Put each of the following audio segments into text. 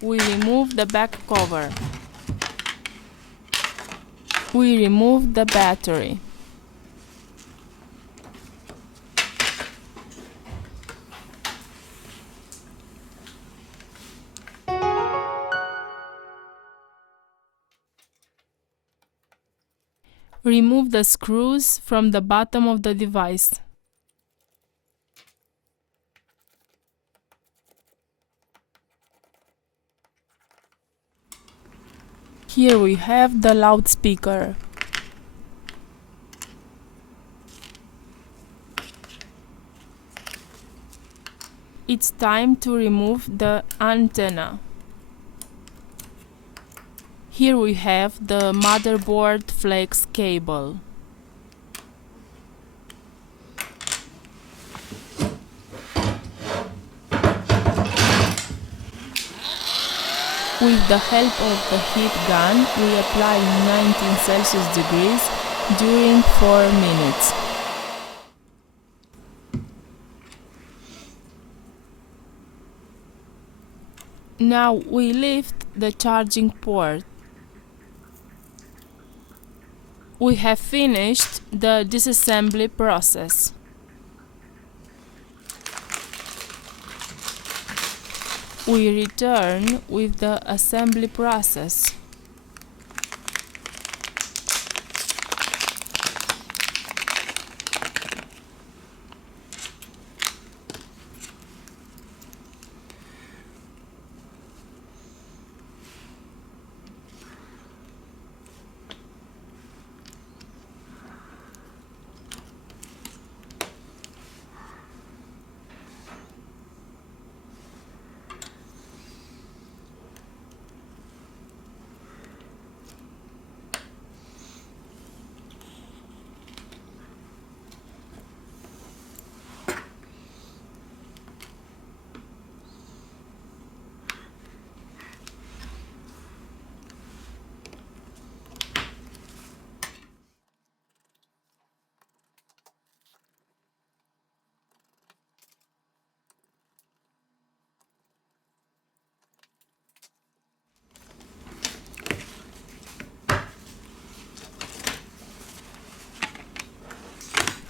We remove the back cover. We remove the battery. Remove the screws from the bottom of the device. Here we have the loudspeaker. It's time to remove the antenna. Here we have the motherboard flex cable. With the help of the heat gun, we apply 19 Celsius degrees during 4 minutes. Now we lift the charging port. We have finished the disassembly process. We return with the assembly process.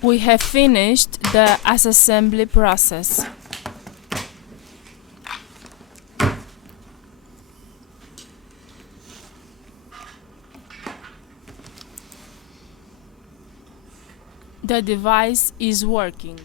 We have finished the assembly process. The device is working.